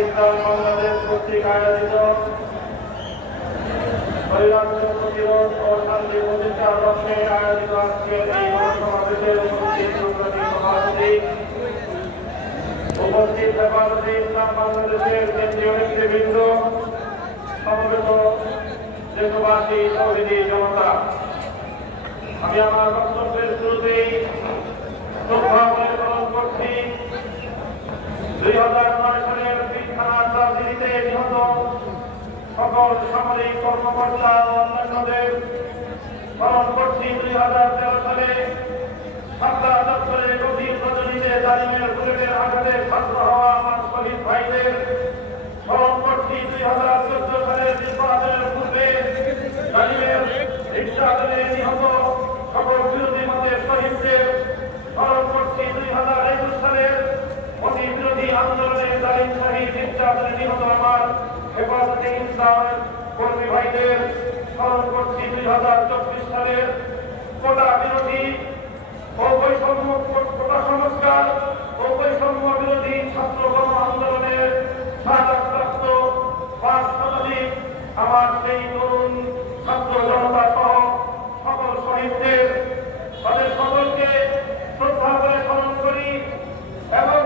ইসলাম বাংলাদেশ কর্তৃক আয়োজিত বৈরাগ্য প্রতিরোধ ও শান্তি প্রতিষ্ঠার লক্ষ্যে আয়োজিত আজকের এই সমাবেশের উপস্থিত হেফাজতে ইসলাম বাংলাদেশের কেন্দ্রীয় নেতৃবৃন্দ, সমবেত দেশবাসী, তৌহিদি জনতা, আমি আমার বক্তব্যের শুরুতেই শ্রদ্ধা পালন করছি 2009 সালের পিলখানা ট্রাজেডিতে নিহত সকল সামরিক কর্মকর্তা ও অন্যান্যদের স্মরণ করছি। 2013 সালে শাপলা চত্বরে গভীর রজনীতে জালিমের বুলেটের আঘাতে ছাত্র হওয়া আমার শহীদ ভাইদের স্মরণ করছি। 2014 সালের নির্বাচনের পূর্বে জালিমের রিকশাদলে নিহত সকল বিরোধী মতের শহীদদের স্মরণ করছি। 2021 সালের অতি বিরোধী আন্দোলনে জালিম শহীদ রিকশাদলে নিহত আমার হেফাজতে ইসলামের কর্মী ভাইদের স্মরণ করছি। 2024 সালের কোটা বিরোধী ও বৈষম্য কোটা সংস্কার ও বৈষম্য বিরোধী ছাত্র গণ আন্দোলনের শাহাদাতপ্রাপ্ত 5 শতাধিক আমার সেই তরুণ ছাত্র জনতা সহ সকল শহীদদের, তাদের সকলকে শ্রদ্ধা করে স্মরণ করি এবং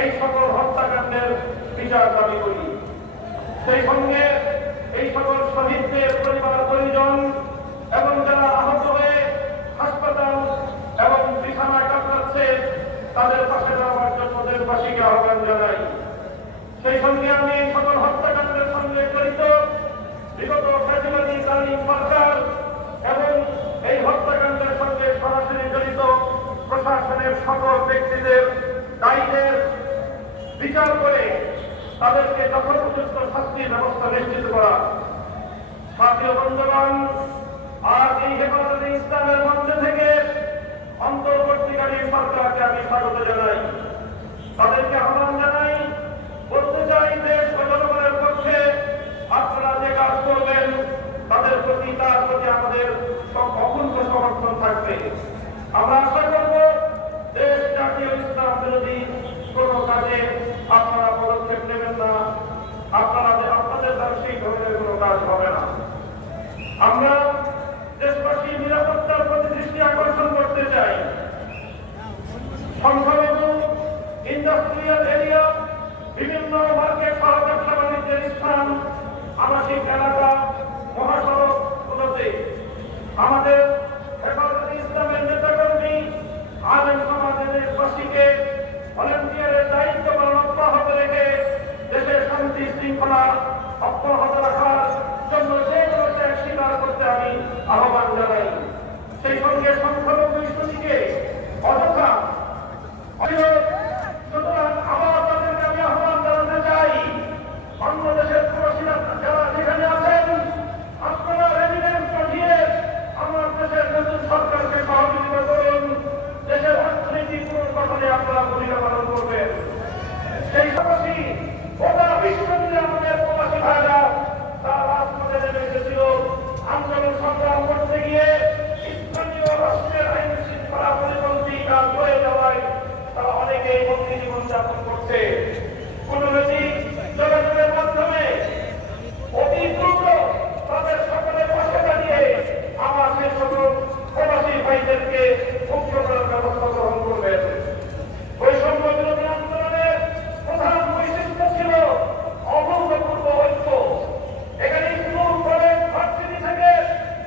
এই সকল হত্যাকাণ্ডের বিচার দাবি করি। সেই সঙ্গে এই সকল শহীদদের পরিবার পরিজন এবং যারা আহত হয়ে হাসপাতাল এবং বিছানায় কাটাচ্ছে তাদের পাশে দাঁড়াবার জন্য দেশবাসীকে আহ্বান জানাই। সেই সঙ্গে আমি এই সকল হত্যাকাণ্ডের সঙ্গে জড়িত বিগত ফ্যাসিবাদী জালিম সরকার এবং এই হত্যাকাণ্ডের সঙ্গে সরাসরি জড়িত প্রশাসনের সকল ব্যক্তিদের, দায়ীদের বিচার করে তাদেরকে যথোপযুক্ত শাস্তির ব্যবস্থা নিশ্চিত করা। সাথী বন্ধুগণ, আজ এই হেফাজতে ইসলামের মঞ্চ থেকে অন্তর্বর্তীকালীন সরকারকে আমি স্বাগত জানাই, তাদেরকে আহ্বান জানাই, বলতে চাই দেশ ও জনগণের পক্ষে আপনারা যে কাজ করবেন তার প্রতি আমাদের অকুণ্ঠ সমর্থন থাকবে। আমরা আশা করব দেশ, জাতীয় ইসলাম বিরোধী কোন কাজে আপনারা পদক্ষেপ নেবেন না, আপনাদের দ্বারা সেই ধরনের কোন কাজ হবে না। আমরা দেশবাসী নিরাপত্তার প্রতি দৃষ্টি আকর্ষণ করতে চাই। সংখ্যালঘু ইন্ডাস্ট্রিয়াল এরিয়া, বিভিন্ন মার্কেট সহ ব্যবসা বাণিজ্যের স্থান, আবাসিক এলাকা, মহাসড়কগুলোতে আমাদের হেফাজতে ইসলামের নেতাকর্মী, আলেম সমাজের দেশবাসীকে ভলেন্টিয়ারের দায়িত্ব পালন অব্যাহত রেখে দেশের শান্তি শৃঙ্খলা অব্যাহত রাখার জন্য যে কোনো ত্যাগ স্বীকার করতে আমি আহ্বান জানাই। সেই সঙ্গে সংখ্যালঘু ইস্যুটিকে অযথা সুতরাং আবার তাদেরকে আমি আহ্বান জানাতে চাই, অন্য দেশের প্রবাসীরা যারা যেখানে আছেন আপনারা রেমিটেন্স পাঠিয়ে আমার দেশের নতুন সরকারকে সহযোগিতা করুন। দেশের অর্থনীতি পুনর্গঠনে আপনারা ভূমিকা পালন করবেন। সেই প্রবাসী গোটা বিশ্ব জুড়ে আমাদের প্রবাসী ভাইরা তারা রাজপথে নেমে এসেছিল আন্দোলন সংগ্রাম করতে গিয়ে স্থানীয় রাষ্ট্রের আইন শৃঙ্খলা পরিপন্থী কাজ হয়ে যাওয়ায় তারা অনেকেই বন্দী জীবন যাপন করছে। কূটনৈতিক যোগাযোগের মাধ্যমে অতি দ্রুত তাদের সকলের পাশে দাঁড়িয়ে আমার সেই সকল প্রবাসী ভাইদেরকে মুক্ত করার ব্যবস্থা গ্রহণ করবেন। বৈষম্য বিরোধী আন্দোলনের প্রধান বৈশিষ্ট্য ছিল অভূতপূর্ব ঐক্য। এখানে স্কুল, কলেজ, ভার্সিটি থেকে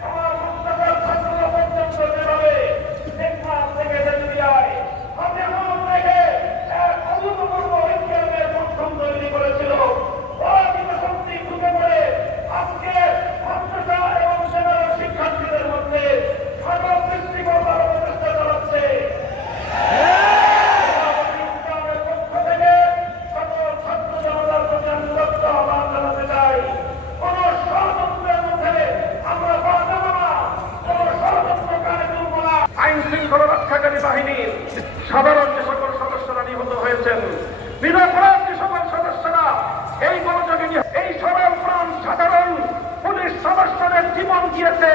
আমার মাদ্রাসার ছাত্ররা পর্যন্ত যেভাবে টেকনাফ থেকে দেশবিয়ায় হাতে হাত রেখে এক অভূতপূর্ব ঐক্যের মাধ্যম তৈরি করেছিল, শক্তি ঢুকে পড়ে আজকে মাদ্রাসা এবং সেনার শিক্ষার্থীদের মধ্যে সকল সৃষ্টি করবার প্রচেষ্টা চালাচ্ছে। পক্ষ থেকে সকল ছাত্র জনতার প্রতি আমি উদাত্ত আহ্বান জানাতে চাই, কোন ষড়যন্ত্রের মধ্যে আমরা পা দেব না, কোন ষড়যন্ত্র কানে তুলব না। আইন শৃঙ্খলা রক্ষাকারী বাহিনীর সাধারণ যে সকল সদস্যরা নিহত হয়েছেন, নিরপরাধ যে সকল সদস্যরা এই গোলযোগে এই সরল প্রাণ সাধারণ পুলিশ সদস্যদের জীবন দিয়েছে,